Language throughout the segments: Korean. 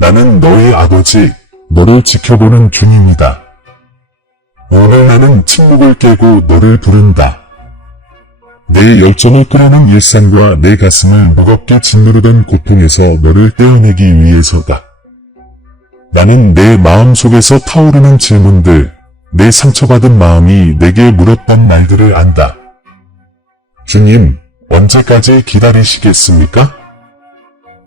나는 너의 아버지, 너를 지켜보는 주님이다. 오늘 나는 침묵을 깨고 너를 부른다. 내 열정을 끌어낸 일상과 내 가슴을 무겁게 짓누르던 고통에서 너를 떼어내기 위해서다. 나는 내 마음속에서 타오르는 질문들, 내 상처받은 마음이 내게 물었던 말들을 안다. 주님, 언제까지 기다리시겠습니까?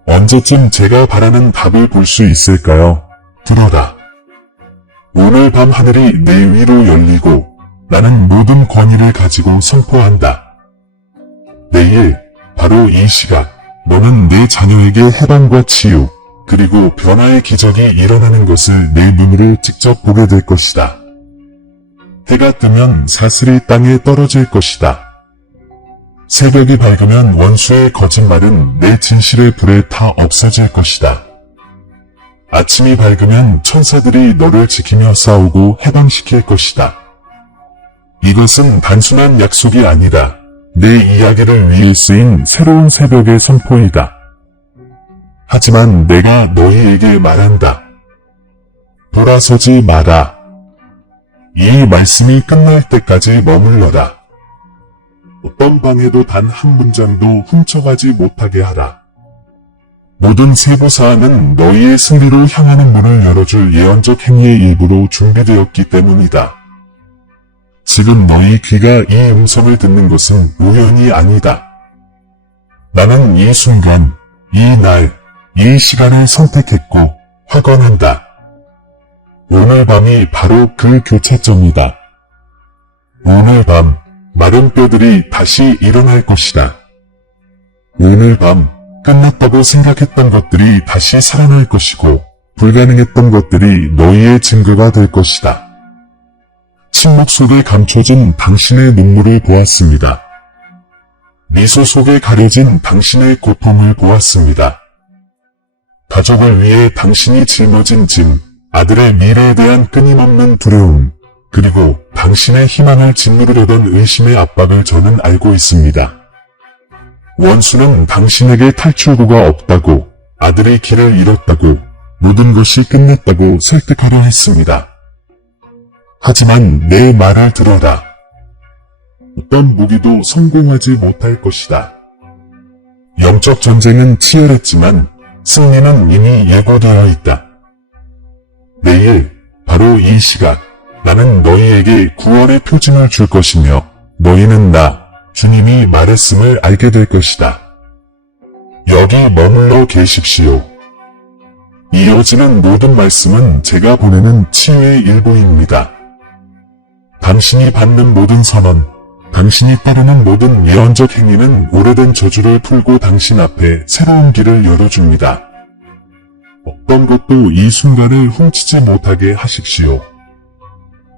언제쯤 제가 바라는 답을 볼 수 있을까요? 들어라. 오늘 밤 하늘이 내 위로 열리고 나는 모든 권위를 가지고 선포한다. 내일, 바로 이 시각, 너는 내 자녀에게 해방과 치유, 그리고 변화의 기적이 일어나는 것을 내 눈으로 직접 보게 될 것이다. 해가 뜨면 사슬이 땅에 떨어질 것이다. 새벽이 밝으면 원수의 거짓말은 내 진실의 불에 타 없어질 것이다. 아침이 밝으면 천사들이 너를 지키며 싸우고 해방시킬 것이다. 이것은 단순한 약속이 아니라 내 이야기를 위해 쓰인 새로운 새벽의 선포이다. 하지만 내가 너희에게 말한다. 돌아서지 마라. 이 말씀이 끝날 때까지 머물러라. 어떤 방에도 단 한 문장도 훔쳐가지 못하게 하라. 모든 세부사항은 너희의 승리로 향하는 문을 열어줄 예언적 행위의 일부로 준비되었기 때문이다. 지금 너희 귀가 이 음성을 듣는 것은 우연이 아니다. 나는 이 순간, 이 날, 이 시간을 선택했고 확언한다. 오늘 밤이 바로 그 교차점이다. 오늘 밤, 마른 뼈들이 다시 일어날 것이다. 오늘 밤, 끝났다고 생각했던 것들이 다시 살아날 것이고 불가능했던 것들이 너희의 증거가 될 것이다. 침묵 속에 감춰진 당신의 눈물을 보았습니다. 미소 속에 가려진 당신의 고통을 보았습니다. 가족을 위해 당신이 짊어진 짐, 아들의 미래에 대한 끊임없는 두려움, 그리고 당신의 희망을 짓누르려던 의심의 압박을 저는 알고 있습니다. 원수는 당신에게 탈출구가 없다고, 아들의 길을 잃었다고, 모든 것이 끝났다고 설득하려 했습니다. 하지만 내 말을 들어라. 어떤 무기도 성공하지 못할 것이다. 영적 전쟁은 치열했지만 승리는 이미 예고되어 있다. 내일, 바로 이 시각, 나는 너희에게 구원의 표징을 줄 것이며 너희는 나, 주님이 말했음을 알게 될 것이다. 여기 머물러 계십시오. 이어지는 모든 말씀은 제가 보내는 치유의 일부입니다. 당신이 받는 모든 선언, 당신이 따르는 모든 예언적 행위는 오래된 저주를 풀고 당신 앞에 새로운 길을 열어줍니다. 어떤 것도 이 순간을 훔치지 못하게 하십시오.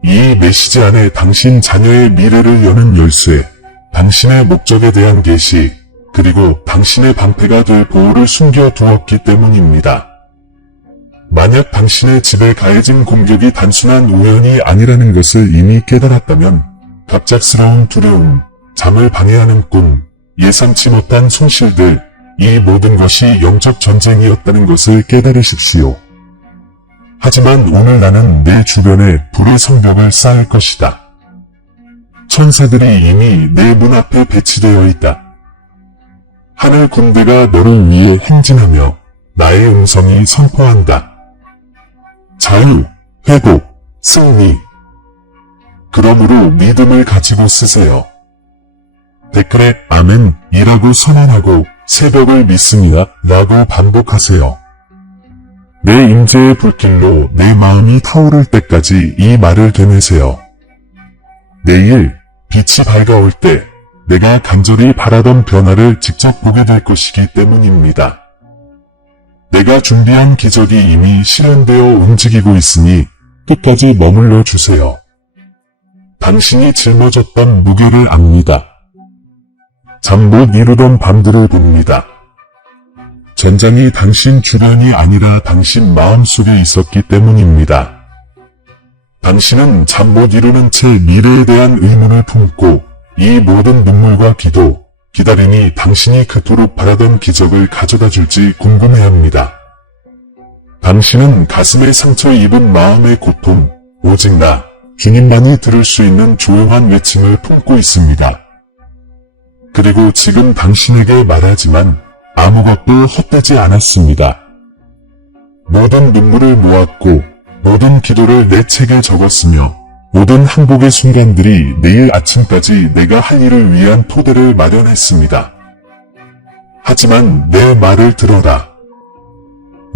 이 메시지 안에 당신 자녀의 미래를 여는 열쇠, 당신의 목적에 대한 계시, 그리고 당신의 방패가 될 보호를 숨겨 두었기 때문입니다. 만약 당신의 집에 가해진 공격이 단순한 우연이 아니라는 것을 이미 깨달았다면 갑작스러운 두려움, 잠을 방해하는 꿈, 예상치 못한 손실들, 이 모든 것이 영적 전쟁이었다는 것을 깨달으십시오. 하지만 오늘 나는 내 주변에 불의 성벽을 쌓을 것이다. 천사들이 이미 내 문 앞에 배치되어 있다. 하늘 군대가 너를 위해 행진하며 나의 음성이 선포한다. 자유, 회복, 승리. 그러므로 믿음을 가지고 쓰세요. 댓글에 아멘이라고 선언하고 새벽을 믿습니다 라고 반복하세요. 내 임재의 불길로 내 마음이 타오를 때까지 이 말을 되뇌세요. 내일 빛이 밝아올 때 내가 간절히 바라던 변화를 직접 보게 될 것이기 때문입니다. 내가 준비한 기적이 이미 실현되어 움직이고 있으니 끝까지 머물러 주세요. 당신이 짊어졌던 무게를 압니다. 잠 못 이루던 밤들을 봅니다. 전장이 당신 주변이 아니라 당신 마음속에 있었기 때문입니다. 당신은 잠 못 이루는 채 미래에 대한 의문을 품고 이 모든 눈물과 기도, 기다림이 당신이 그토록 바라던 기적을 가져다 줄지 궁금해합니다. 당신은 가슴에 상처 입은 마음의 고통, 오직 나, 주님만이 들을 수 있는 조용한 외침을 품고 있습니다. 그리고 지금 당신에게 말하지만 아무것도 헛되지 않았습니다. 모든 눈물을 모았고 모든 기도를 내 책에 적었으며 모든 항복의 순간들이 내일 아침까지 내가 할 일을 위한 토대를 마련했습니다. 하지만 내 말을 들어라.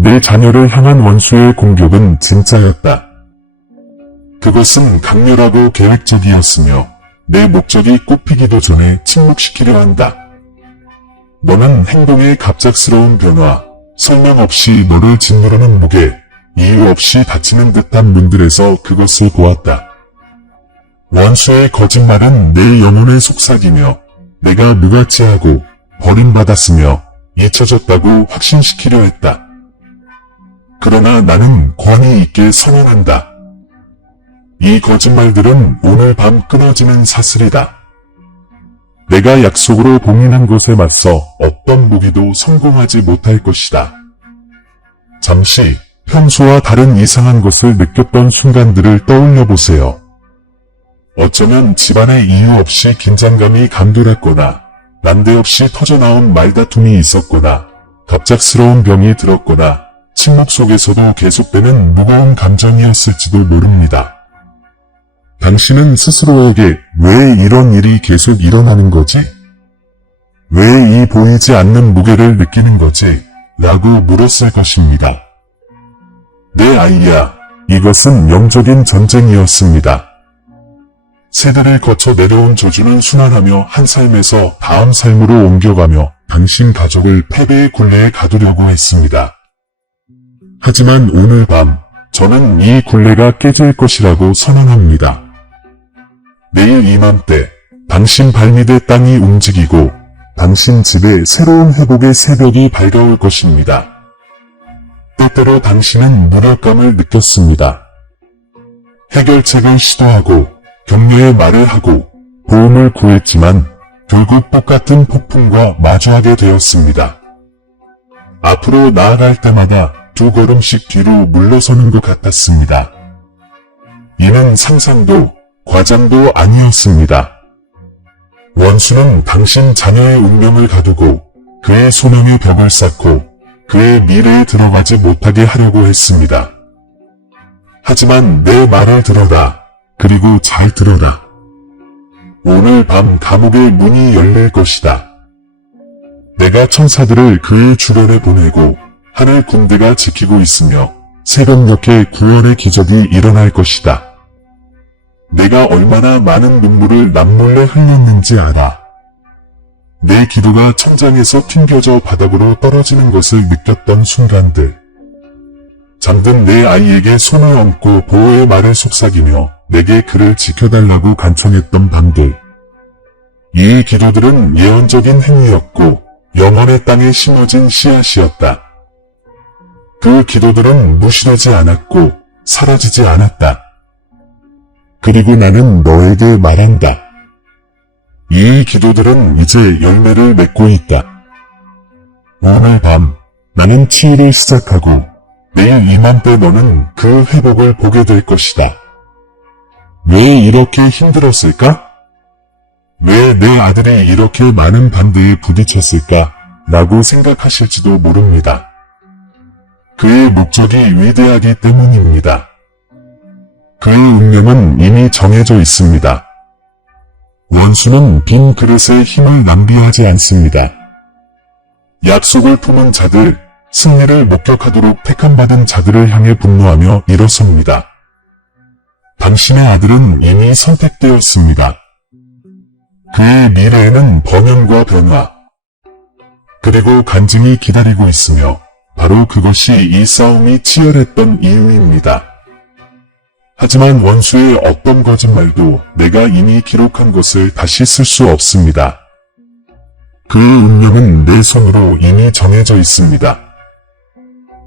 내 자녀를 향한 원수의 공격은 진짜였다. 그것은 강렬하고 계획적이었으며 내 목적이 꽃피기도 전에 침묵시키려 한다. 너는 행동의 갑작스러운 변화, 설명 없이 너를 짓누르는 무게, 이유 없이 닫히는 듯한 문들에서 그것을 보았다. 원수의 거짓말은 내 영혼에 속삭이며 내가 무가치하고 버림받았으며 잊혀졌다고 확신시키려 했다. 그러나 나는 권위 있게 선언한다. 이 거짓말들은 오늘 밤 끊어지는 사슬이다. 내가 약속으로 봉인한 것에 맞서 어떤 무기도 성공하지 못할 것이다. 잠시 평소와 다른 이상한 것을 느꼈던 순간들을 떠올려 보세요. 어쩌면 집안에 이유 없이 긴장감이 감돌았거나 난데없이 터져나온 말다툼이 있었거나 갑작스러운 병이 들었거나 침묵 속에서도 계속되는 무거운 감정이었을지도 모릅니다. 당신은 스스로에게 왜 이런 일이 계속 일어나는 거지? 왜 이 보이지 않는 무게를 느끼는 거지? 라고 물었을 것입니다. 내 아이야, 이것은 영적인 전쟁이었습니다. 세대를 거쳐 내려온 저주는 순환하며 한 삶에서 다음 삶으로 옮겨가며 당신 가족을 패배의 굴레에 가두려고 했습니다. 하지만 오늘 밤, 저는 이 굴레가 깨질 것이라고 선언합니다. 내일 이맘때, 당신 발밑의 땅이 움직이고, 당신 집에 새로운 회복의 새벽이 밝아올 것입니다. 때때로 당신은 무력감을 느꼈습니다. 해결책을 시도하고, 격려의 말을 하고, 도움을 구했지만, 결국 똑같은 폭풍과 마주하게 되었습니다. 앞으로 나아갈 때마다 두 걸음씩 뒤로 물러서는 것 같았습니다. 이는 상상도, 과장도 아니었습니다. 원수는 당신 자녀의 운명을 가두고 그의 소명의 벽을 쌓고 그의 미래에 들어가지 못하게 하려고 했습니다. 하지만 내 말을 들어라. 그리고 잘 들어라. 오늘 밤 감옥의 문이 열릴 것이다. 내가 천사들을 그의 주변에 보내고 하늘 군대가 지키고 있으며 새벽녘에 구원의 기적이 일어날 것이다. 내가 얼마나 많은 눈물을 남몰래 흘렸는지 알아. 내 기도가 천장에서 튕겨져 바닥으로 떨어지는 것을 느꼈던 순간들. 잠든 내 아이에게 손을 얹고 보호의 말을 속삭이며 내게 그를 지켜달라고 간청했던 밤들. 이 기도들은 예언적인 행위였고 영혼의 땅에 심어진 씨앗이었다. 그 기도들은 무시하지 않았고 사라지지 않았다. 그리고 나는 너에게 말한다. 이 기도들은 이제 열매를 맺고 있다. 오늘 밤 나는 치유를 시작하고 내일 이맘때 너는 그 회복을 보게 될 것이다. 왜 이렇게 힘들었을까? 왜 내 아들이 이렇게 많은 반대에 부딪혔을까? 라고 생각하실지도 모릅니다. 그의 목적이 위대하기 때문입니다. 그의 운명은 이미 정해져 있습니다. 원수는 빈 그릇에 힘을 낭비하지 않습니다. 약속을 품은 자들, 승리를 목격하도록 택함받은 자들을 향해 분노하며 일어섭니다. 당신의 아들은 이미 선택되었습니다. 그의 미래에는 번영과 변화, 그리고 간증이 기다리고 있으며 바로 그것이 이 싸움이 치열했던 이유입니다. 하지만 원수의 어떤 거짓말도 내가 이미 기록한 것을 다시 쓸 수 없습니다. 그의 운명은 내 손으로 이미 정해져 있습니다.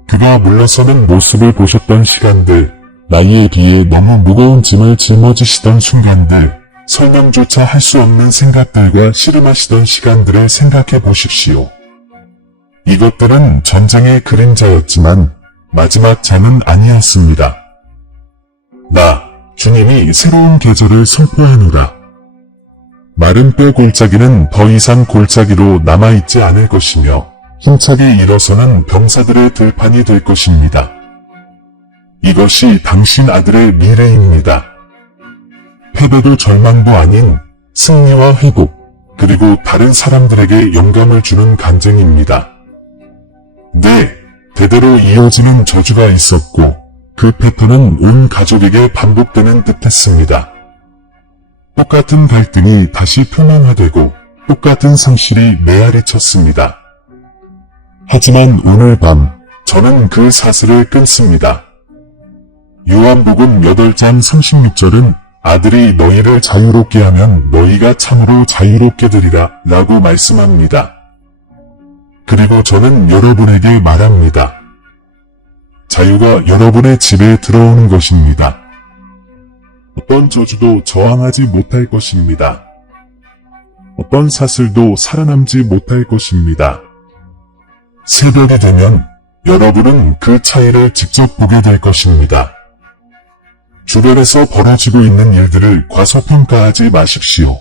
그가 물러서는 모습을 보셨던 시간들, 나이에 비해 너무 무거운 짐을 짊어지시던 순간들, 설명조차 할 수 없는 생각들과 씨름하시던 시간들을 생각해 보십시오. 이것들은 전쟁의 그림자였지만 마지막 잠은 아니었습니다. 나, 주님이 새로운 계절을 선포하노라. 마른 뼈 골짜기는 더 이상 골짜기로 남아있지 않을 것이며 힘차게 일어서는 병사들의 들판이 될 것입니다. 이것이 당신 아들의 미래입니다. 패배도 절망도 아닌 승리와 회복, 그리고 다른 사람들에게 영감을 주는 간증입니다. 네, 대대로 이어지는 저주가 있었고 그 패턴은 온 가족에게 반복되는 듯했습니다. 똑같은 갈등이 다시 표면화되고 똑같은 상실이 메아리쳤습니다. 하지만 오늘 밤 저는 그 사슬을 끊습니다. 요한복음 8장 36절은 아들이 너희를 자유롭게 하면 너희가 참으로 자유롭게 되리라 라고 말씀합니다. 그리고 저는 여러분에게 말합니다. 자유가 여러분의 집에 들어오는 것입니다. 어떤 저주도 저항하지 못할 것입니다. 어떤 사슬도 살아남지 못할 것입니다. 새벽이 되면 여러분은 그 차이를 직접 보게 될 것입니다. 주변에서 벌어지고 있는 일들을 과소평가하지 마십시오.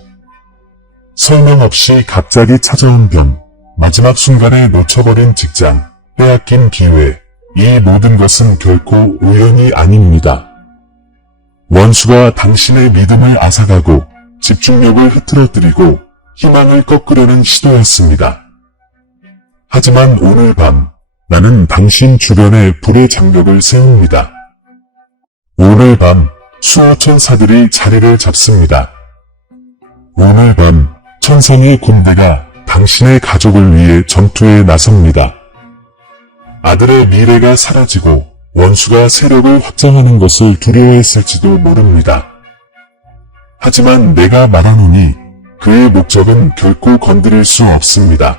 설명 없이 갑자기 찾아온 병, 마지막 순간에 놓쳐버린 직장, 빼앗긴 기회, 이 모든 것은 결코 우연이 아닙니다. 원수가 당신의 믿음을 앗아가고 집중력을 흐트러뜨리고 희망을 꺾으려는 시도였습니다. 하지만 오늘 밤 나는 당신 주변에 불의 장벽을 세웁니다. 오늘 밤 수호 천사들이 자리를 잡습니다. 오늘 밤 천상의 군대가 당신의 가족을 위해 전투에 나섭니다. 아들의 미래가 사라지고 원수가 세력을 확장하는 것을 두려워했을지도 모릅니다. 하지만 내가 말하노니 그의 목적은 결코 건드릴 수 없습니다.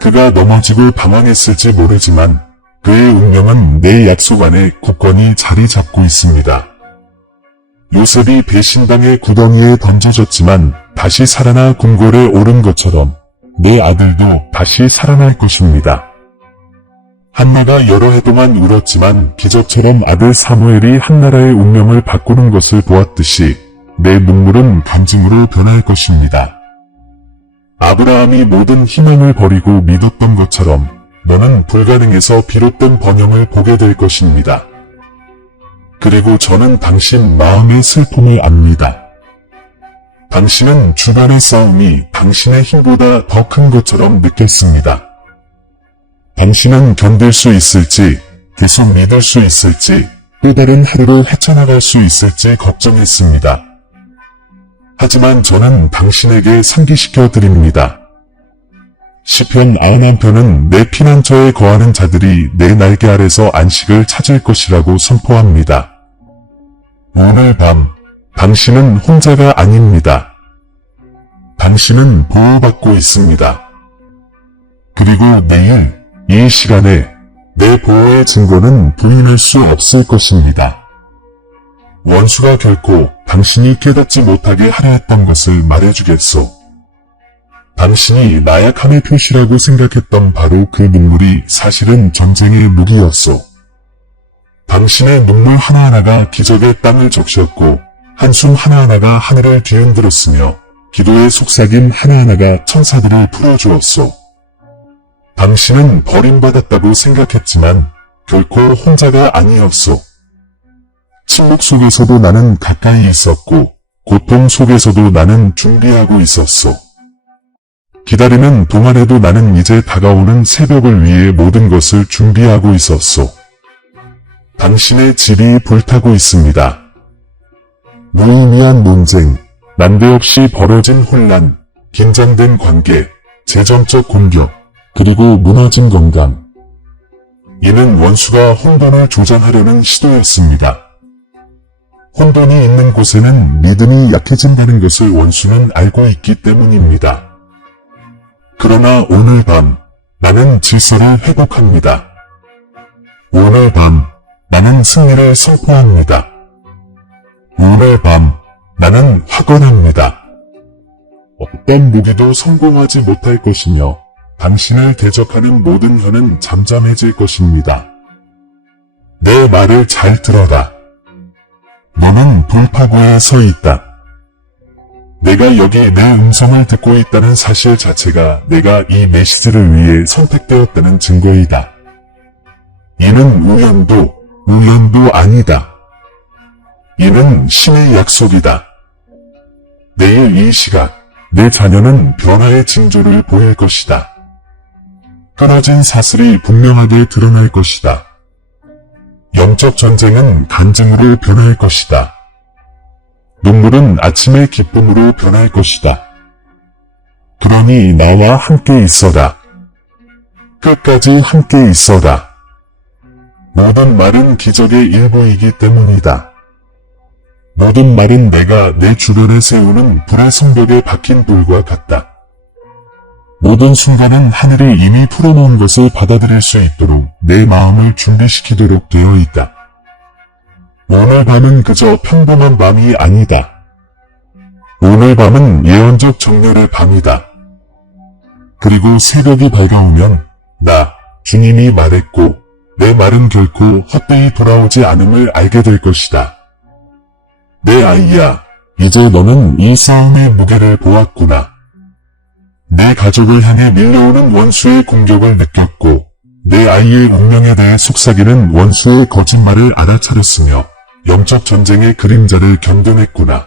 그가 넘어지고 방황했을지 모르지만 그의 운명은 내 약속 안에 굳건히 자리 잡고 있습니다. 요셉이 배신당의 구덩이에 던져졌지만 다시 살아나 궁궐에 오른 것처럼 내 아들도 다시 살아날 것입니다. 한나가 여러 해 동안 울었지만 기적처럼 아들 사무엘이 한나라의 운명을 바꾸는 것을 보았듯이 내 눈물은 간증으로 변할 것입니다. 아브라함이 모든 희망을 버리고 믿었던 것처럼 너는 불가능에서 비롯된 번영을 보게 될 것입니다. 그리고 저는 당신 마음의 슬픔을 압니다. 당신은 주변의 싸움이 당신의 힘보다 더 큰 것처럼 느꼈습니다. 당신은 견딜 수 있을지, 계속 믿을 수 있을지, 또 다른 하루를 헤쳐나갈 수 있을지 걱정했습니다. 하지만 저는 당신에게 상기시켜 드립니다. 시편 91편은 내 피난처에 거하는 자들이 내 날개 아래서 안식을 찾을 것이라고 선포합니다. 오늘 밤 당신은 혼자가 아닙니다. 당신은 보호받고 있습니다. 그리고 내일 이 시간에 내 보호의 증거는 부인할 수 없을 것입니다. 원수가 결코 당신이 깨닫지 못하게 하려 했던 것을 말해주겠소. 당신이 나약함의 표시라고 생각했던 바로 그 눈물이 사실은 전쟁의 무기였소. 당신의 눈물 하나하나가 기적의 땅을 적셨고 한숨 하나하나가 하늘을 뒤흔들었으며 기도의 속삭임 하나하나가 천사들을 풀어주었소. 당신은 버림받았다고 생각했지만 결코 혼자가 아니었소. 침묵 속에서도 나는 가까이 있었고 고통 속에서도 나는 준비하고 있었소. 기다리는 동안에도 나는 이제 다가오는 새벽을 위해 모든 것을 준비하고 있었소. 당신의 집이 불타고 있습니다. 무의미한 논쟁, 난데없이 벌어진 혼란, 긴장된 관계, 재정적 공격, 그리고 무너진 건강. 이는 원수가 혼돈을 조장하려는 시도였습니다. 혼돈이 있는 곳에는 믿음이 약해진다는 것을 원수는 알고 있기 때문입니다. 그러나 오늘 밤 나는 질서를 회복합니다. 오늘 밤 나는 승리를 선포합니다. 오늘 밤 나는 확언합니다. 어떤 무기도 성공하지 못할 것이며 당신을 대적하는 모든 혀는 잠잠해질 것입니다. 내 말을 잘 들어라. 너는 돌파구에 서 있다. 내가 여기 내 음성을 듣고 있다는 사실 자체가 내가 이 메시지를 위해 선택되었다는 증거이다. 이는 우연도 아니다. 이는 신의 약속이다. 내일 이 시각, 내 자녀는 변화의 징조를 보일 것이다. 끊어진 사슬이 분명하게 드러날 것이다. 영적 전쟁은 간증으로 변할 것이다. 눈물은 아침의 기쁨으로 변할 것이다. 그러니 나와 함께 있어라. 끝까지 함께 있어라. 모든 말은 기적의 일부이기 때문이다. 모든 말은 내가 내 주변에 세우는 불의 성벽에 박힌 돌과 같다. 모든 순간은 하늘이 이미 풀어놓은 것을 받아들일 수 있도록 내 마음을 준비시키도록 되어 있다. 오늘 밤은 그저 평범한 밤이 아니다. 오늘 밤은 예언적 정렬의 밤이다. 그리고 새벽이 밝아오면 나, 주님이 말했고 내 말은 결코 헛되이 돌아오지 않음을 알게 될 것이다. 내 아이야, 이제 너는 이 싸움의 무게를 보았구나. 내 가족을 향해 밀려오는 원수의 공격을 느꼈고 내 아이의 운명에 대해 속삭이는 원수의 거짓말을 알아차렸으며 영적 전쟁의 그림자를 견뎌냈구나.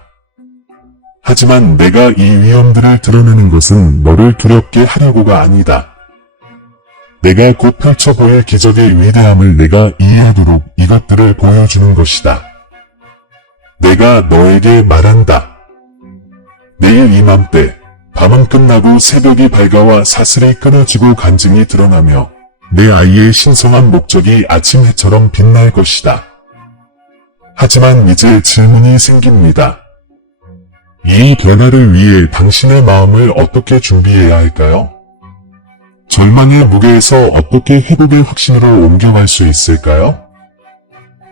하지만 내가 이 위험들을 드러내는 것은 너를 두렵게 하려고가 아니다. 내가 곧 펼쳐 보일 기적의 위대함을 내가 이해하도록 이것들을 보여주는 것이다. 내가 너에게 말한다. 내일 이맘때 밤은 끝나고 새벽이 밝아와 사슬이 끊어지고 간증이 드러나며 내 아이의 신성한 목적이 아침 해처럼 빛날 것이다. 하지만 이제 질문이 생깁니다. 이 변화를 위해 당신의 마음을 어떻게 준비해야 할까요? 절망의 무게에서 어떻게 회복의 확신으로 옮겨갈 수 있을까요?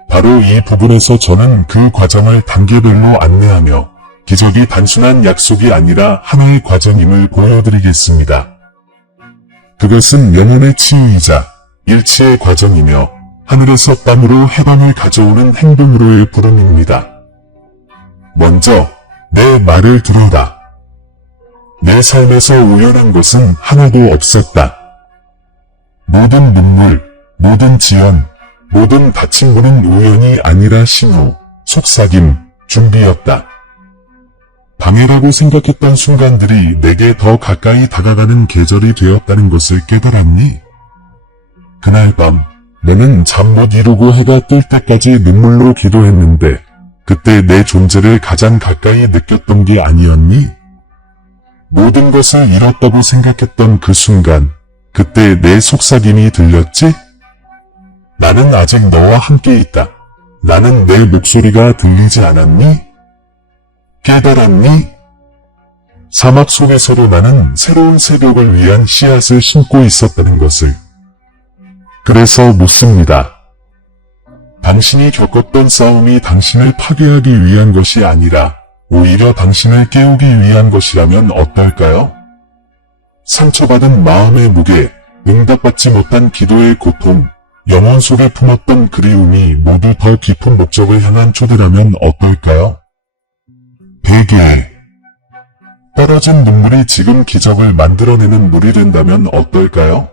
바로 이 부분에서 저는 그 과정을 단계별로 안내하며 기적이 단순한 약속이 아니라 하나의 과정임을 보여드리겠습니다. 그것은 영혼의 치유이자 일치의 과정이며 하늘에서 땅으로 해방을 가져오는 행동으로의 부름입니다. 먼저 내 말을 들어라. 내 삶에서 우연한 것은 하나도 없었다. 모든 눈물, 모든 지연, 모든 다친 분은 우연이 아니라 신호, 속삭임, 준비였다. 방해라고 생각했던 순간들이 내게 더 가까이 다가가는 계절이 되었다는 것을 깨달았니? 그날 밤, 너는 잠 못 이루고 해가 뜰 때까지 눈물로 기도했는데 그때 내 존재를 가장 가까이 느꼈던 게 아니었니? 모든 것을 잃었다고 생각했던 그 순간, 그때 내 속삭임이 들렸지? 나는 아직 너와 함께 있다. 나는 내 목소리가 들리지 않았니? 깨달았니? 사막 속에서도 나는 새로운 새벽을 위한 씨앗을 심고 있었다는 것을. 그래서 묻습니다. 당신이 겪었던 싸움이 당신을 파괴하기 위한 것이 아니라 오히려 당신을 깨우기 위한 것이라면 어떨까요? 상처받은 마음의 무게, 응답받지 못한 기도의 고통, 영혼 속에 품었던 그리움이 모두 더 깊은 목적을 향한 초대라면 어떨까요? 베개. 떨어진 눈물이 지금 기적을 만들어내는 물이 된다면 어떨까요?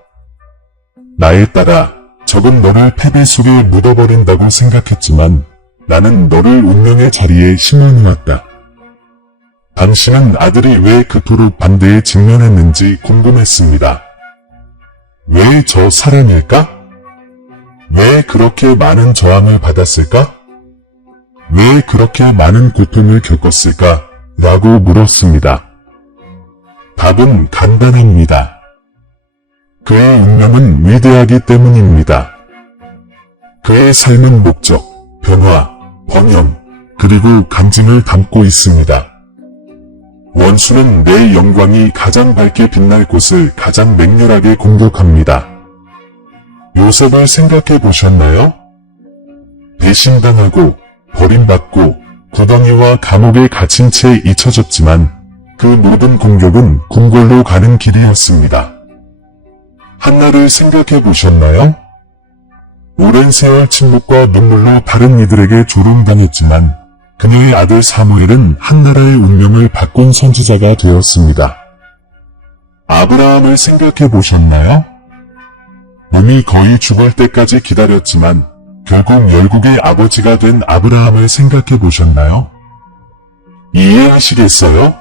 나에 따라 적은 너를 패배 속에 묻어버린다고 생각했지만 나는 너를 운명의 자리에 심어놓았다. 당신은 아들이 왜 그토록 반대에 직면했는지 궁금했습니다. 왜 저 사람일까? 왜 그렇게 많은 저항을 받았을까? 왜 그렇게 많은 고통을 겪었을까? 라고 물었습니다. 답은 간단합니다. 그의 운명은 위대하기 때문입니다. 그의 삶은 목적, 변화, 번영, 그리고 간증을 담고 있습니다. 원수는 내 영광이 가장 밝게 빛날 곳을 가장 맹렬하게 공격합니다. 요셉을 생각해 보셨나요? 배신당하고 버림받고 구덩이와 감옥에 갇힌 채 잊혀졌지만 그 모든 공격은 궁궐로 가는 길이었습니다. 한나를 생각해 보셨나요? 오랜 세월 침묵과 눈물로 다른 이들에게 조롱당했지만 그녀의 아들 사무엘은 한 나라의 운명을 바꾼 선지자가 되었습니다. 아브라함을 생각해 보셨나요? 몸이 거의 죽을 때까지 기다렸지만 결국 열국의 아버지가 된 아브라함을 생각해 보셨나요? 이해하시겠어요?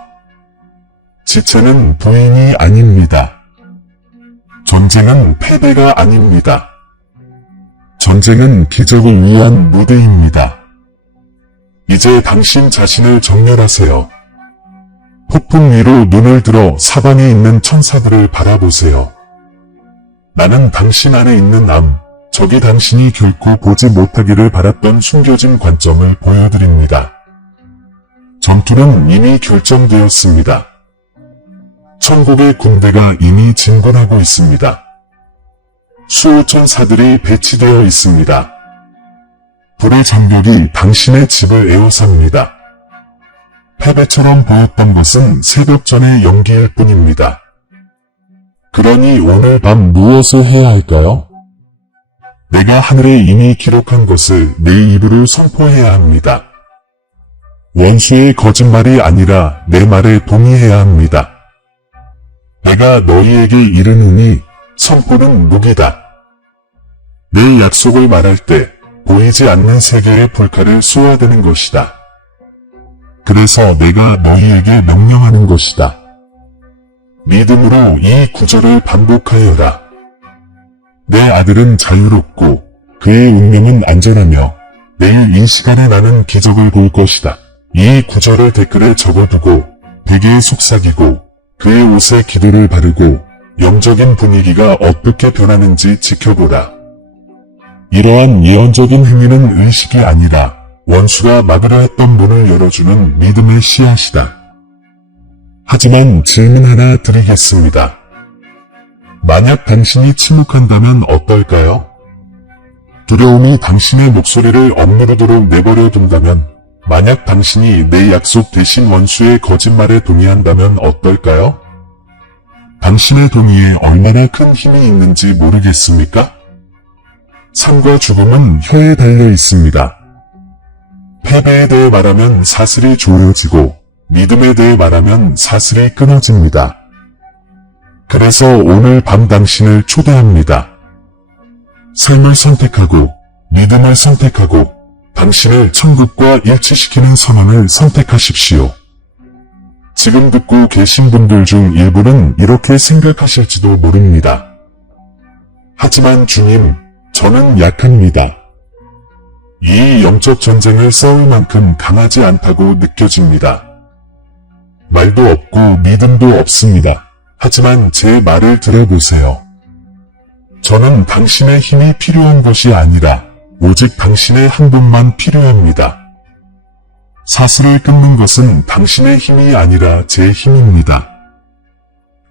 지체는 부인이 아닙니다. 전쟁은 패배가 아닙니다. 전쟁은 기적을 위한 무대입니다. 이제 당신 자신을 정렬하세요. 폭풍 위로 눈을 들어 사방에 있는 천사들을 바라보세요. 나는 당신 안에 있는 저기 당신이 결코 보지 못하기를 바랐던 숨겨진 관점을 보여드립니다. 전투는 이미 결정되었습니다. 천국의 군대가 이미 진군하고 있습니다. 수호천사들이 배치되어 있습니다. 불의 장벽이 당신의 집을 에워쌉니다. 패배처럼 보였던 것은 새벽 전의 연기일 뿐입니다. 그러니 오늘 밤 무엇을 해야 할까요? 내가 하늘에 이미 기록한 것을 내 입으로 선포해야 합니다. 원수의 거짓말이 아니라 내 말에 동의해야 합니다. 내가 너희에게 이르노니 선포는 무기다. 내 약속을 말할 때 보이지 않는 세계의 불칼을 쏘아대는 것이다. 그래서 내가 너희에게 명령하는 것이다. 믿음으로 이 구절을 반복하여라. 내 아들은 자유롭고 그의 운명은 안전하며 내일 이 시간에 나는 기적을 볼 것이다. 이 구절을 댓글에 적어두고 베개에 속삭이고 그의 옷에 기도를 바르고 영적인 분위기가 어떻게 변하는지 지켜보라. 이러한 예언적인 행위는 의식이 아니라 원수가 막으려 했던 문을 열어주는 믿음의 씨앗이다. 하지만 질문 하나 드리겠습니다. 만약 당신이 침묵한다면 어떨까요? 두려움이 당신의 목소리를 억누르도록 내버려 둔다면, 만약 당신이 내 약속 대신 원수의 거짓말에 동의한다면 어떨까요? 당신의 동의에 얼마나 큰 힘이 있는지 모르겠습니까? 삶과 죽음은 혀에 달려 있습니다. 패배에 대해 말하면 사슬이 조여지고 믿음에 대해 말하면 사슬이 끊어집니다. 그래서 오늘 밤 당신을 초대합니다. 삶을 선택하고 믿음을 선택하고 당신을 천국과 일치시키는 선언을 선택하십시오. 지금 듣고 계신 분들 중 일부는 이렇게 생각하실지도 모릅니다. 하지만 주님, 저는 약합니다. 이 영적 전쟁을 싸울 만큼 강하지 않다고 느껴집니다. 말도 없고 믿음도 없습니다. 하지만 제 말을 들어보세요. 저는 당신의 힘이 필요한 것이 아니라 오직 당신의 한 분만 필요합니다. 사슬을 끊는 것은 당신의 힘이 아니라 제 힘입니다.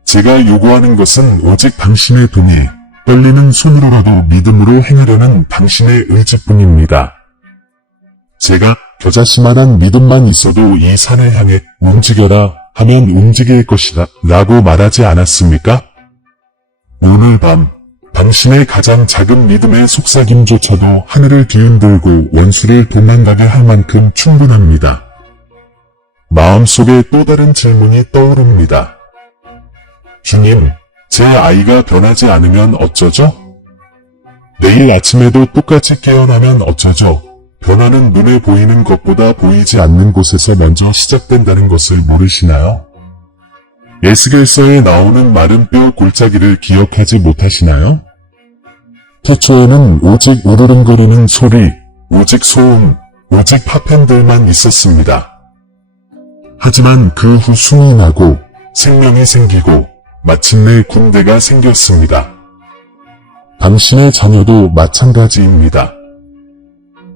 제가 요구하는 것은 오직 당신의 동의, 떨리는 손으로라도 믿음으로 행하려는 당신의 의지뿐입니다. 제가 겨자씨만한 믿음만 있어도 이 산을 향해 움직여라 하면 움직일 것이다 라고 말하지 않았습니까? 오늘 밤 당신의 가장 작은 믿음의 속삭임조차도 하늘을 뒤흔들고 원수를 도망가게 할 만큼 충분합니다. 마음속에 또 다른 질문이 떠오릅니다. 주님, 제 아이가 변하지 않으면 어쩌죠? 내일 아침에도 똑같이 깨어나면 어쩌죠? 변화는 눈에 보이는 것보다 보이지 않는 곳에서 먼저 시작된다는 것을 모르시나요? 에스겔서에 나오는 마른 뼈 골짜기를 기억하지 못하시나요? 태초에는 오직 우르릉거리는 소리, 오직 소음, 오직 파편들만 있었습니다. 하지만 그 후 숨이 나고 생명이 생기고 마침내 군대가 생겼습니다. 당신의 자녀도 마찬가지입니다.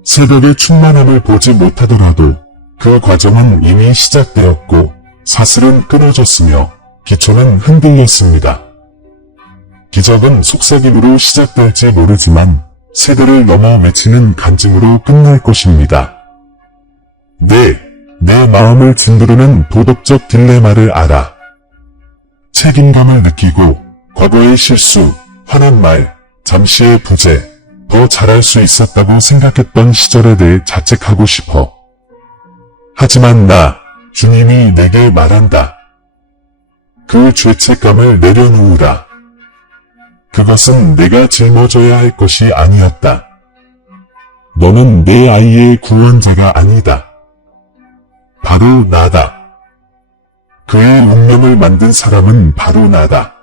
새벽의 충만함을 보지 못하더라도 그 과정은 이미 시작되었고 사슬은 끊어졌으며 기초는 흔들렸습니다. 기적은 속삭임으로 시작될지 모르지만 세대를 넘어 맺히는 간증으로 끝날 것입니다. 내 마음을 짓누르는 도덕적 딜레마를 알아. 책임감을 느끼고 과거의 실수, 화난 말, 잠시의 부재, 더 잘할 수 있었다고 생각했던 시절에 대해 자책하고 싶어. 하지만 주님이 내게 말한다. 그 죄책감을 내려놓으라. 그것은 내가 짊어져야 할 것이 아니었다. 너는 내 아이의 구원자가 아니다. 바로 나다. 그의 운명을 만든 사람은 바로 나다.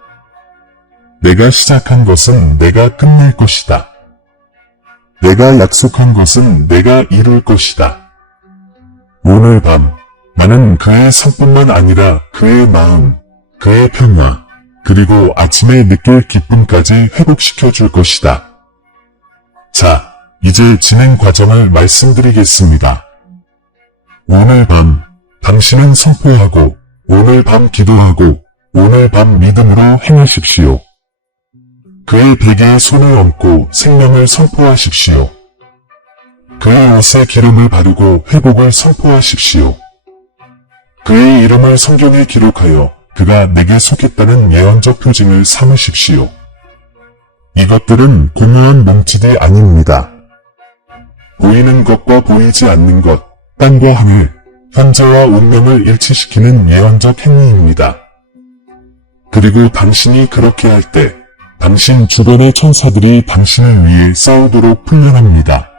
내가 시작한 것은 내가 끝낼 것이다. 내가 약속한 것은 내가 이룰 것이다. 오늘 밤 나는 그의 성뿐만 아니라 그의 마음, 그의 평화, 그리고 아침에 느낄 기쁨까지 회복시켜 줄 것이다. 자, 이제 진행 과정을 말씀드리겠습니다. 오늘 밤 당신은 선포하고, 오늘 밤 기도하고, 오늘 밤 믿음으로 행하십시오. 그의 베개에 손을 얹고 생명을 선포하십시오. 그의 옷에 기름을 바르고 회복을 선포하십시오. 그의 이름을 성경에 기록하여 그가 내게 속했다는 예언적 표징을 삼으십시오. 이것들은 공허한 몸짓이 아닙니다. 보이는 것과 보이지 않는 것, 땅과 하늘, 현재와 운명을 일치시키는 예언적 행위입니다. 그리고 당신이 그렇게 할 때 당신 주변의 천사들이 당신을 위해 싸우도록 훈련합니다.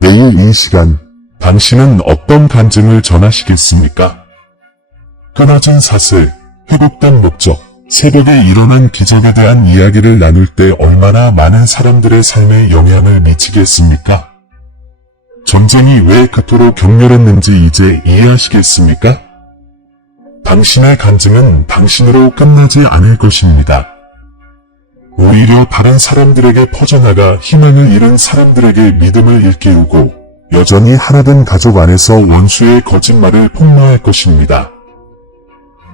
내일 이 시간 당신은 어떤 간증을 전하시겠습니까? 끊어진 사슬, 회복된 목적, 새벽에 일어난 기적에 대한 이야기를 나눌 때 얼마나 많은 사람들의 삶에 영향을 미치겠습니까? 전쟁이 왜 그토록 격렬했는지 이제 이해하시겠습니까? 당신의 간증은 당신으로 끝나지 않을 것입니다. 오히려 다른 사람들에게 퍼져나가 희망을 잃은 사람들에게 믿음을 일깨우고 여전히 하나된 가족 안에서 원수의 거짓말을 폭로할 것입니다.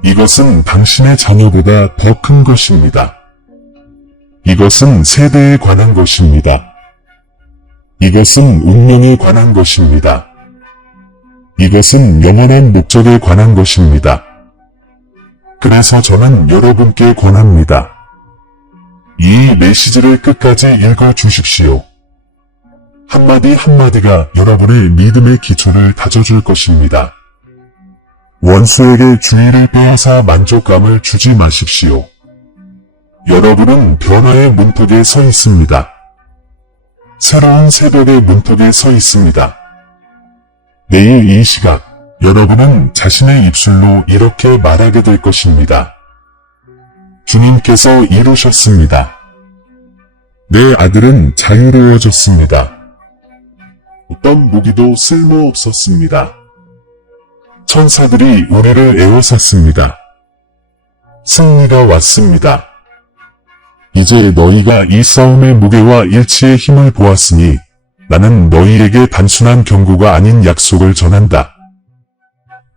이것은 당신의 자녀보다 더 큰 것입니다. 이것은 세대에 관한 것입니다. 이것은 운명에 관한 것입니다. 이것은 영원한 목적에 관한 것입니다. 그래서 저는 여러분께 권합니다. 이 메시지를 끝까지 읽어주십시오. 한마디 한마디가 여러분의 믿음의 기초를 다져줄 것입니다. 원수에게 주의를 빼앗아 만족감을 주지 마십시오. 여러분은 변화의 문턱에 서 있습니다. 새로운 새벽의 문턱에 서 있습니다. 내일 이 시각, 여러분은 자신의 입술로 이렇게 말하게 될 것입니다. 주님께서 이루셨습니다. 내 아들은 자유로워졌습니다. 어떤 무기도 쓸모없었습니다. 천사들이 우리를 에워쌌습니다. 승리가 왔습니다. 이제 너희가 이 싸움의 무게와 일치의 힘을 보았으니 나는 너희에게 단순한 경고가 아닌 약속을 전한다.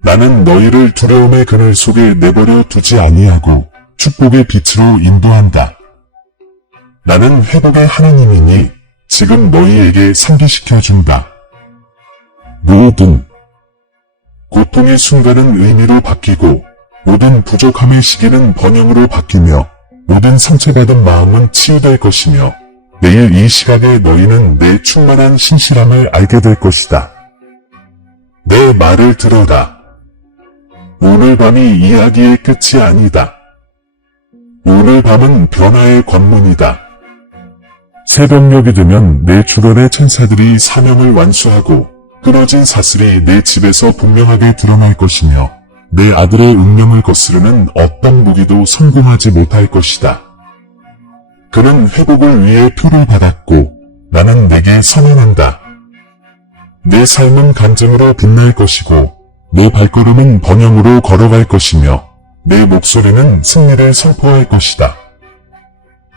나는 너희를 두려움의 그늘 속에 내버려 두지 아니하고 축복의 빛으로 인도한다. 나는 회복의 하나님이니 지금 너희에게 상기시켜준다. 모든 고통의 순간은 의미로 바뀌고 모든 부족함의 시기는 번영으로 바뀌며 모든 상처받은 마음은 치유될 것이며 내일 이 시각에 너희는 내 충만한 신실함을 알게 될 것이다. 내 말을 들어라. 오늘 밤이 이야기의 끝이 아니다. 오늘 밤은 변화의 관문이다. 새벽녘이 되면 내 주변의 천사들이 사명을 완수하고 끊어진 사슬이 내 집에서 분명하게 드러날 것이며 내 아들의 운명을 거스르는 어떤 무기도 성공하지 못할 것이다. 그는 회복을 위해 표를 받았고 나는 내게 선언한다. 내 삶은 간증으로 빛날 것이고 내 발걸음은 번영으로 걸어갈 것이며 내 목소리는 승리를 선포할 것이다.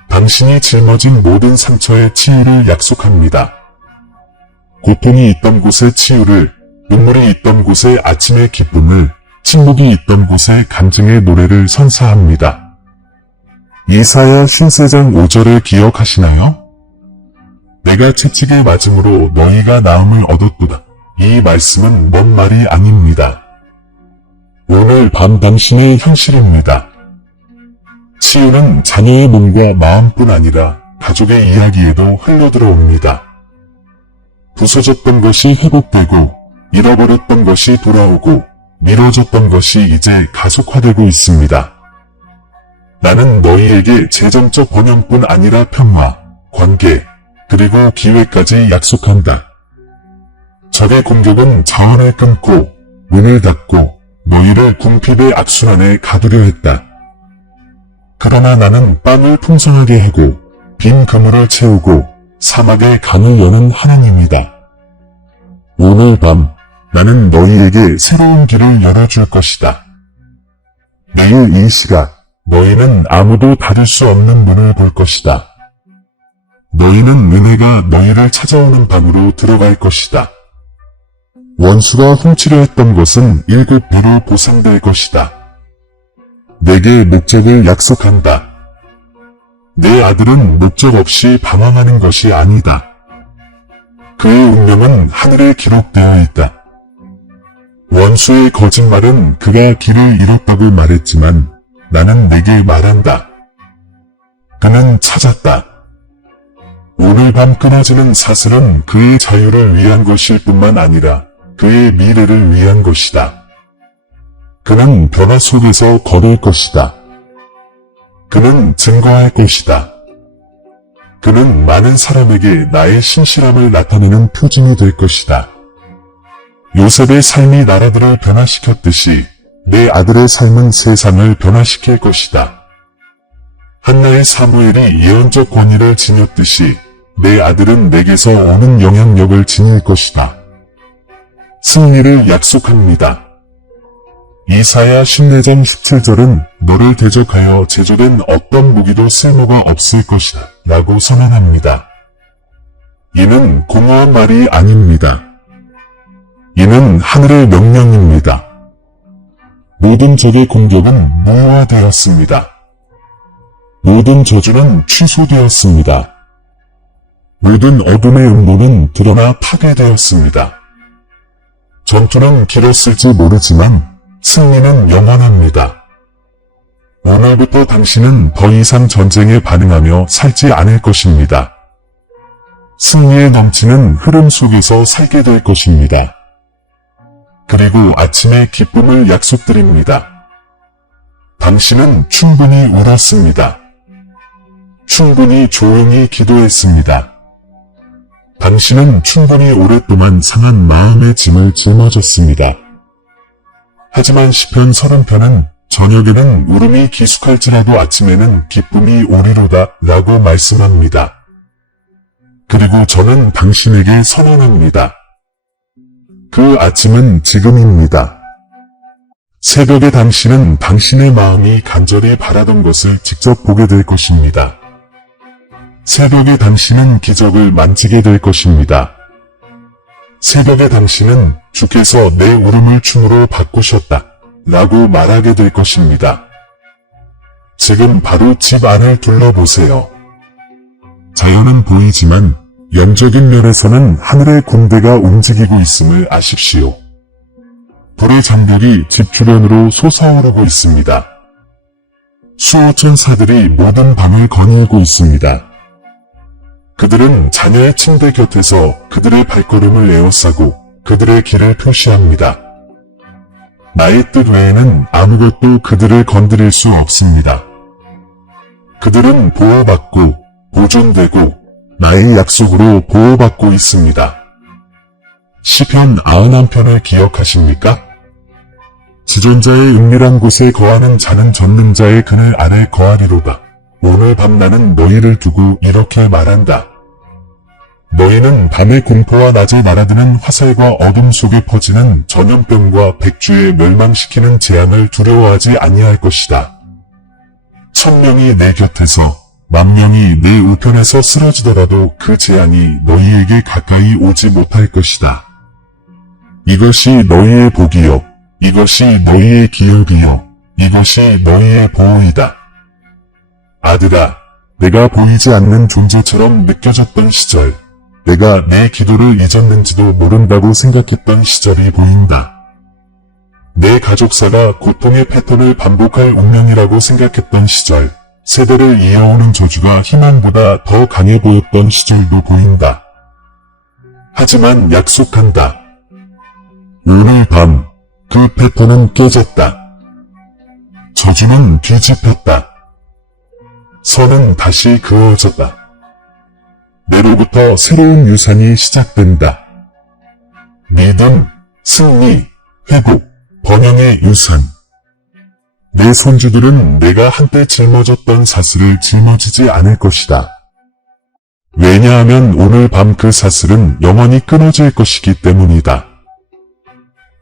당신이 짊어진 모든 상처의 치유를 약속합니다. 고통이 있던 곳의 치유를, 눈물이 있던 곳의 아침의 기쁨을, 침묵이 있던 곳의 간증의 노래를 선사합니다. 이사야 53장 5절을 기억하시나요? 내가 채찍에 맞음으로 너희가 나음을 얻었도다. 이 말씀은 먼 말이 아닙니다. 오늘 밤 당신의 현실입니다. 치유는 자녀의 몸과 마음뿐 아니라 가족의 이야기에도 흘러들어옵니다. 부서졌던 것이 회복되고 잃어버렸던 것이 돌아오고 미뤄졌던 것이 이제 가속화되고 있습니다. 나는 너희에게 재정적 번영뿐 아니라 평화, 관계, 그리고 기회까지 약속한다. 적의 공격은 자원을 끊고 문을 닫고 너희를 궁핍의 악순환에 가두려 했다. 그러나 나는 빵을 풍성하게 하고 빈 그물을 채우고 사막의 강을 여는 하나님이다. 오늘 밤 나는 너희에게 새로운 길을 열어줄 것이다. 내일 이 시각 너희는 아무도 닫을 수 없는 문을 볼 것이다. 너희는 은혜가 너희를 찾아오는 방으로 들어갈 것이다. 원수가 훔치려 했던 것은 1급 배로 보상될 것이다. 내게 목적을 약속한다. 내 아들은 목적 없이 방황하는 것이 아니다. 그의 운명은 하늘에 기록되어 있다. 원수의 거짓말은 그가 길을 잃었다고 말했지만 나는 내게 말한다. 그는 찾았다. 오늘 밤 끊어지는 사슬은 그의 자유를 위한 것일 뿐만 아니라 그의 미래를 위한 것이다. 그는 변화 속에서 걸을 것이다. 그는 증거할 것이다. 그는 많은 사람에게 나의 신실함을 나타내는 표징이 될 것이다. 요셉의 삶이 나라들을 변화시켰듯이 내 아들의 삶은 세상을 변화시킬 것이다. 한나의 사무엘이 예언적 권위를 지녔듯이 내 아들은 내게서 오는 영향력을 지닐 것이다. 승리를 약속합니다. 이사야 14장 17절은 너를 대적하여 제조된 어떤 무기도 쓸모가 없을 것이다 라고 선언합니다. 이는 공허한 말이 아닙니다. 이는 하늘의 명령입니다. 모든 적의 공격은 무효화되었습니다. 모든 저주는 취소되었습니다. 모든 어둠의 음모는 드러나 파괴되었습니다. 전투는 길었을지 모르지만 승리는 영원합니다. 오늘부터 당신은 더 이상 전쟁에 반응하며 살지 않을 것입니다. 승리에 넘치는 흐름 속에서 살게 될 것입니다. 그리고 아침의 기쁨을 약속드립니다. 당신은 충분히 울었습니다. 충분히 조용히 기도했습니다. 당신은 충분히 오랫동안 상한 마음의 짐을 짊어졌습니다. 하지만 시편 30편은 저녁에는 울음이 기숙할지라도 아침에는 기쁨이 오리로다 라고 말씀합니다. 그리고 저는 당신에게 선언합니다. 그 아침은 지금입니다. 새벽에 당신은 당신의 마음이 간절히 바라던 것을 직접 보게 될 것입니다. 새벽에 당신은 기적을 만지게 될 것입니다. 새벽에 당신은 주께서 내 울음을 춤으로 바꾸셨다 라고 말하게 될 것입니다. 지금 바로 집 안을 둘러보세요. 자연은 보이지만 영적인 면에서는 하늘의 군대가 움직이고 있음을 아십시오. 불의 장벽이 집 주변으로 솟아오르고 있습니다. 수호천 사들이 모든 밤을 거닐고 있습니다. 그들은 자녀의 침대 곁에서 그들의 발걸음을 에워싸고 그들의 길을 표시합니다. 나의 뜻 외에는 아무것도 그들을 건드릴 수 없습니다. 그들은 보호받고 보존되고 나의 약속으로 보호받고 있습니다. 시편 91편을 기억하십니까? 지존자의 은밀한 곳에 거하는 자는 전능자의 그늘 아래 거하리로다. 오늘 밤 나는 너희를 두고 이렇게 말한다. 너희는 밤의 공포와 낮에 날아드는 화살과 어둠 속에 퍼지는 전염병과 백주에 멸망시키는 재앙을 두려워하지 아니할 것이다. 1000명이 내 곁에서 10,000명이 내 우편에서 쓰러지더라도 그 재앙이 너희에게 가까이 오지 못할 것이다. 이것이 너희의 복이요. 이것이 너희의 기업이요. 이것이 너희의 보호이다. 아들아, 내가 보이지 않는 존재처럼 느껴졌던 시절, 내가 내 기도를 잊었는지도 모른다고 생각했던 시절이 보인다. 내 가족사가 고통의 패턴을 반복할 운명이라고 생각했던 시절, 세대를 이어오는 저주가 희망보다 더 강해 보였던 시절도 보인다. 하지만 약속한다. 오늘 밤 그 패턴은 깨졌다. 저주는 뒤집혔다. 선은 다시 그어졌다. 내로부터 새로운 유산이 시작된다. 믿음, 승리, 회복, 번영의 유산. 내 손주들은 내가 한때 짊어졌던 사슬을 짊어지지 않을 것이다. 왜냐하면 오늘 밤 그 사슬은 영원히 끊어질 것이기 때문이다.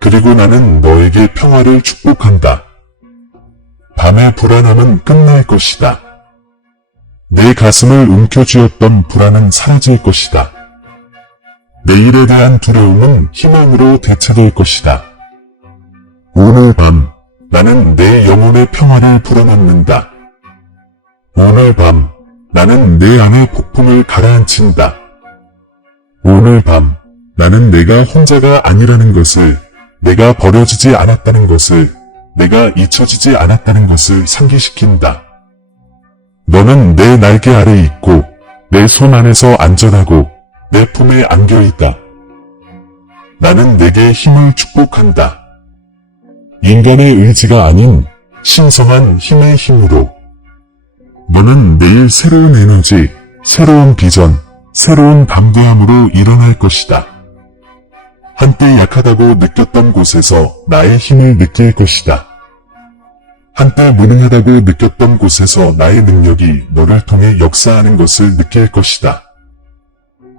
그리고 나는 너에게 평화를 축복한다. 밤의 불안함은 끝날 것이다. 내 가슴을 움켜쥐었던 불안은 사라질 것이다. 내일에 대한 두려움은 희망으로 대체될 것이다. 오늘 밤 나는 내 영혼의 평화를 불어넣는다. 오늘 밤 나는 내 안의 폭풍을 가라앉힌다. 오늘 밤 나는 내가 혼자가 아니라는 것을, 내가 버려지지 않았다는 것을, 내가 잊혀지지 않았다는 것을 상기시킨다. 너는 내 날개 아래 있고 내 손 안에서 안전하고 내 품에 안겨있다. 나는 내게 힘을 축복한다. 인간의 의지가 아닌 신성한 힘의 힘으로. 너는 내일 새로운 에너지, 새로운 비전, 새로운 담대함으로 일어날 것이다. 한때 약하다고 느꼈던 곳에서 나의 힘을 느낄 것이다. 한때 무능하다고 느꼈던 곳에서 나의 능력이 너를 통해 역사하는 것을 느낄 것이다.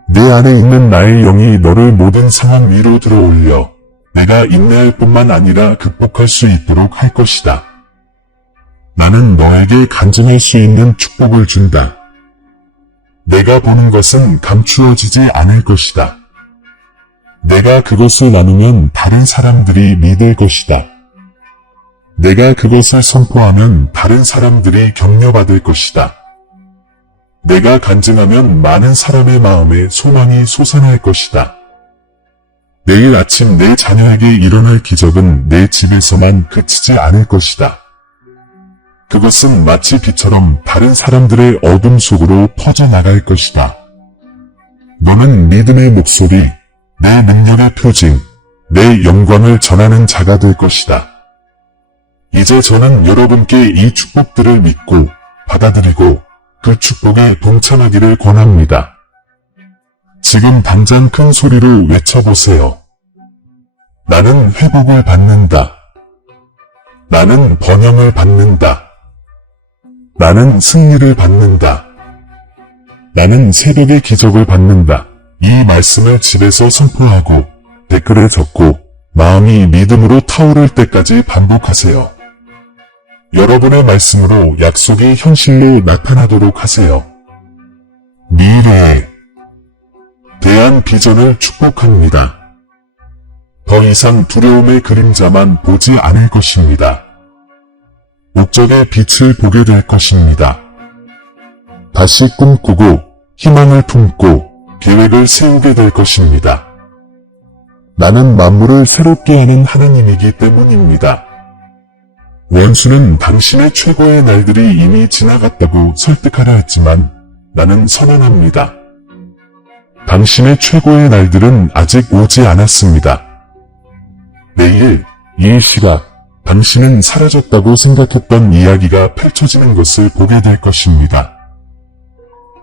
내 안에 있는 나의 영이 너를 모든 상황 위로 들어올려 내가 인내할 뿐만 아니라 극복할 수 있도록 할 것이다. 나는 너에게 간증할 수 있는 축복을 준다. 내가 보는 것은 감추어지지 않을 것이다. 내가 그것을 나누면 다른 사람들이 믿을 것이다. 내가 그것을 선포하면 다른 사람들이 격려받을 것이다. 내가 간증하면 많은 사람의 마음에 소망이 솟아날 것이다. 내일 아침 내 자녀에게 일어날 기적은 내 집에서만 그치지 않을 것이다. 그것은 마치 빛처럼 다른 사람들의 어둠 속으로 퍼져나갈 것이다. 너는 믿음의 목소리, 내 능력의 표징, 내 영광을 전하는 자가 될 것이다. 이제 저는 여러분께 이 축복들을 믿고 받아들이고 그 축복에 동참하기를 권합니다. 지금 당장 큰 소리로 외쳐보세요. 나는 회복을 받는다. 나는 번영을 받는다. 나는 승리를 받는다. 나는 새벽의 기적을 받는다. 이 말씀을 집에서 선포하고 댓글에 적고 마음이 믿음으로 타오를 때까지 반복하세요. 여러분의 말씀으로 약속이 현실로 나타나도록 하세요. 미래에 대한 비전을 축복합니다. 더 이상 두려움의 그림자만 보지 않을 것입니다. 목적의 빛을 보게 될 것입니다. 다시 꿈꾸고 희망을 품고 계획을 세우게 될 것입니다. 나는 만물을 새롭게 하는 하나님이기 때문입니다. 원수는 당신의 최고의 날들이 이미 지나갔다고 설득하려 했지만 나는 선언합니다. 당신의 최고의 날들은 아직 오지 않았습니다. 내일, 이 시각, 당신은 사라졌다고 생각했던 이야기가 펼쳐지는 것을 보게 될 것입니다.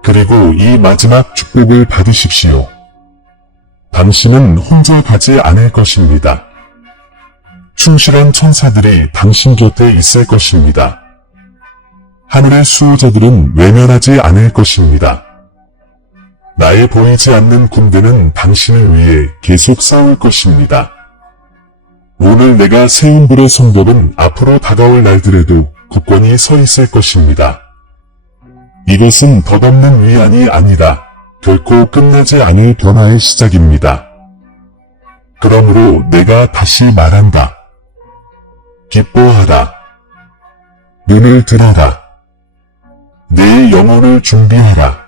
그리고 이 마지막 축복을 받으십시오. 당신은 혼자 가지 않을 것입니다. 충실한 천사들이 당신 곁에 있을 것입니다. 하늘의 수호자들은 외면하지 않을 것입니다. 나의 보이지 않는 군대는 당신을 위해 계속 싸울 것입니다. 오늘 내가 세운 불의 성벽은 앞으로 다가올 날들에도 굳건히 서 있을 것입니다. 이것은 덧없는 위안이 아니라 결코 끝나지 않을 변화의 시작입니다. 그러므로 내가 다시 말한다. 기뻐하라. 눈을 들어라. 내 영혼을 준비하라.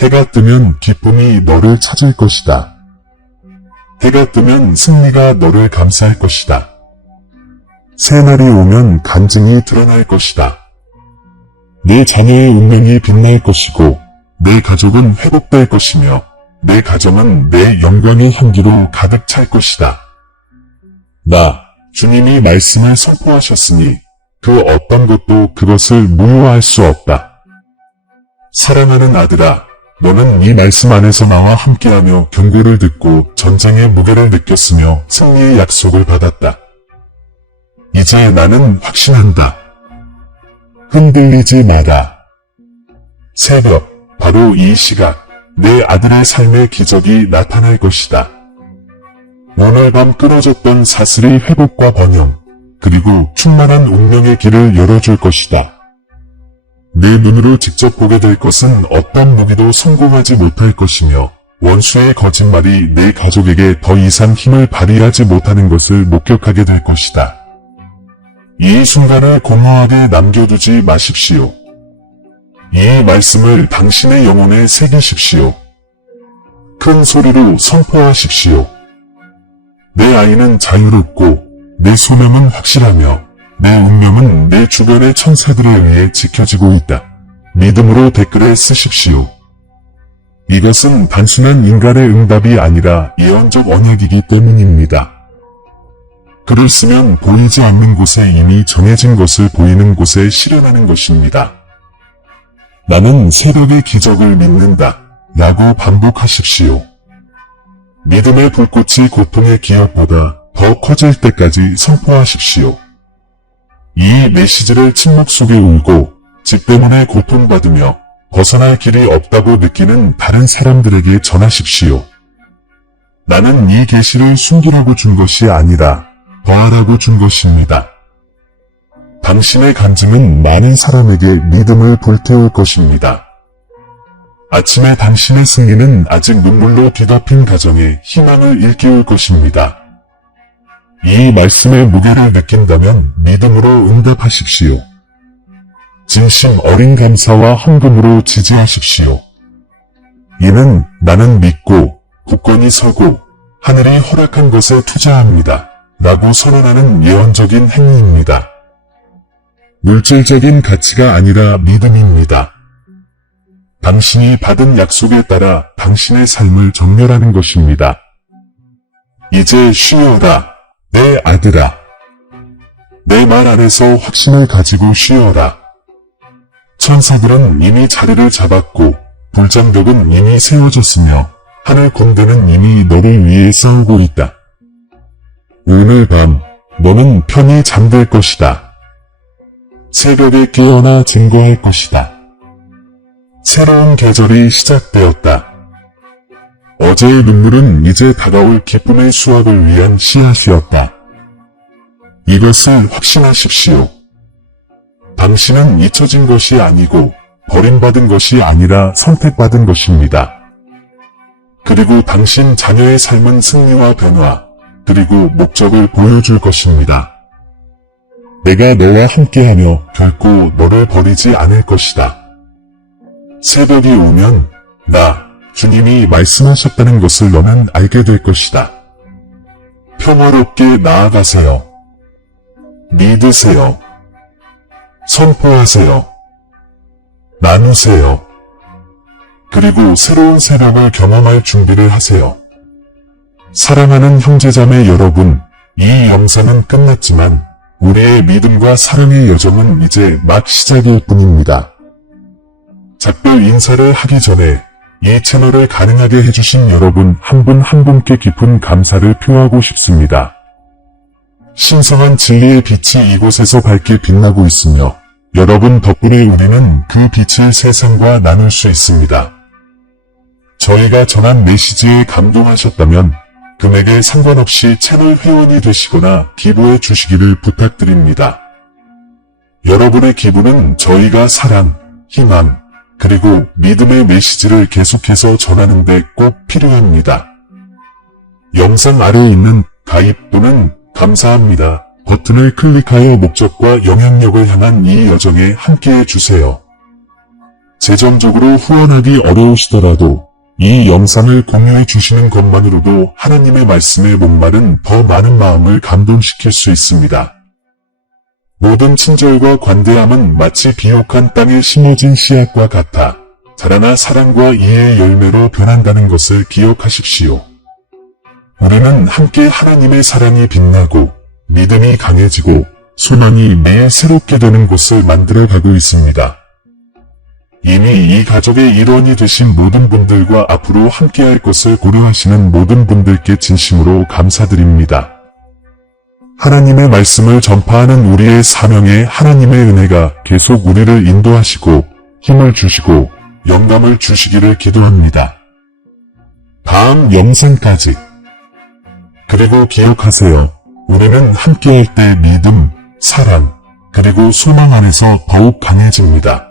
해가 뜨면 기쁨이 너를 찾을 것이다. 해가 뜨면 승리가 너를 감싸할 것이다. 새날이 오면 간증이 드러날 것이다. 내 자녀의 운명이 빛날 것이고 내 가족은 회복될 것이며 내 가정은 내 영광의 향기로 가득 찰 것이다. 나 주님이 말씀을 선포하셨으니 그 어떤 것도 그것을 무효할 수 없다. 사랑하는 아들아, 너는 이 말씀 안에서 나와 함께하며 경고를 듣고 전쟁의 무게를 느꼈으며 승리의 약속을 받았다. 이제 나는 확신한다. 흔들리지 마라. 새벽, 바로 이 시각, 내 아들의 삶의 기적이 나타날 것이다. 오늘 밤 끊어졌던 사슬이 회복과 번영, 그리고 충만한 운명의 길을 열어줄 것이다. 내 눈으로 직접 보게 될 것은 어떤 무기도 성공하지 못할 것이며 원수의 거짓말이 내 가족에게 더 이상 힘을 발휘하지 못하는 것을 목격하게 될 것이다. 이 순간을 공허하게 남겨두지 마십시오. 이 말씀을 당신의 영혼에 새기십시오. 큰 소리로 선포하십시오. 내 아이는 자유롭고 내 소명은 확실하며 내 운명은 내 주변의 천사들에 의해 지켜지고 있다. 믿음으로 댓글에 쓰십시오. 이것은 단순한 인간의 응답이 아니라 예언적 언약이기 때문입니다. 글을 쓰면 보이지 않는 곳에 이미 정해진 것을 보이는 곳에 실현하는 것입니다. 나는 새벽의 기적을 믿는다. 라고 반복하십시오. 믿음의 불꽃이 고통의 기억보다 더 커질 때까지 선포하십시오. 이 메시지를 침묵 속에 울고 집 때문에 고통받으며 벗어날 길이 없다고 느끼는 다른 사람들에게 전하십시오. 나는 이 계시를 숨기라고 준 것이 아니라 더하라고 준 것입니다. 당신의 간증은 많은 사람에게 믿음을 불태울 것입니다. 아침에 당신의 승리는 아직 눈물로 뒤덮인 가정에 희망을 일깨울 것입니다. 이 말씀의 무게를 느낀다면 믿음으로 응답하십시오. 진심 어린 감사와 헌금으로 지지하십시오. 이는 나는 믿고 굳건히 서고 하늘이 허락한 것에 투자합니다. 라고 선언하는 예언적인 행위입니다. 물질적인 가치가 아니라 믿음입니다. 당신이 받은 약속에 따라 당신의 삶을 정렬하는 것입니다. 이제 쉬어라, 내 아들아. 내 말 안에서 확신을 가지고 쉬어라. 천사들은 이미 자리를 잡았고 불장벽은 이미 세워졌으며 하늘 군대는 이미 너를 위해 싸우고 있다. 오늘 밤 너는 편히 잠들 것이다. 새벽에 깨어나 증거할 것이다. 새로운 계절이 시작되었다. 어제의 눈물은 이제 다가올 기쁨의 수확을 위한 씨앗이었다. 이것을 확신하십시오. 당신은 잊혀진 것이 아니고 버림받은 것이 아니라 선택받은 것입니다. 그리고 당신 자녀의 삶은 승리와 변화, 그리고 목적을 보여줄 것입니다. 내가 너와 함께하며 결코 너를 버리지 않을 것이다. 새벽이 오면 주님이 말씀하셨다는 것을 너는 알게 될 것이다. 평화롭게 나아가세요. 믿으세요. 선포하세요. 나누세요. 그리고 새로운 새벽을 경험할 준비를 하세요. 사랑하는 형제자매 여러분, 이 영상은 끝났지만 우리의 믿음과 사랑의 여정은 이제 막 시작일 뿐입니다. 작별 인사를 하기 전에 이 채널을 가능하게 해주신 여러분 한 분 한 분께 깊은 감사를 표하고 싶습니다. 신성한 진리의 빛이 이곳에서 밝게 빛나고 있으며 여러분 덕분에 우리는 그 빛을 세상과 나눌 수 있습니다. 저희가 전한 메시지에 감동하셨다면 금액에 상관없이 채널 회원이 되시거나 기부해 주시기를 부탁드립니다. 여러분의 기부는 저희가 사랑, 희망, 그리고 믿음의 메시지를 계속해서 전하는 데 꼭 필요합니다. 영상 아래에 있는 가입 또는 감사합니다 버튼을 클릭하여 목적과 영향력을 향한 이 여정에 함께해 주세요. 재정적으로 후원하기 어려우시더라도 이 영상을 공유해 주시는 것만으로도 하나님의 말씀에 목마른 더 많은 마음을 감동시킬 수 있습니다. 모든 친절과 관대함은 마치 비옥한 땅에 심어진 씨앗과 같아 자라나 사랑과 이해의 열매로 변한다는 것을 기억하십시오. 우리는 함께 하나님의 사랑이 빛나고 믿음이 강해지고 소망이 매일 새롭게 되는 곳을 만들어가고 있습니다. 이미 이 가족의 일원이 되신 모든 분들과 앞으로 함께할 것을 고려하시는 모든 분들께 진심으로 감사드립니다. 하나님의 말씀을 전파하는 우리의 사명에 하나님의 은혜가 계속 우리를 인도하시고 힘을 주시고 영감을 주시기를 기도합니다. 다음 영상까지. 그리고 기억하세요. 우리는 함께할 때 믿음, 사랑, 그리고 소망 안에서 더욱 강해집니다.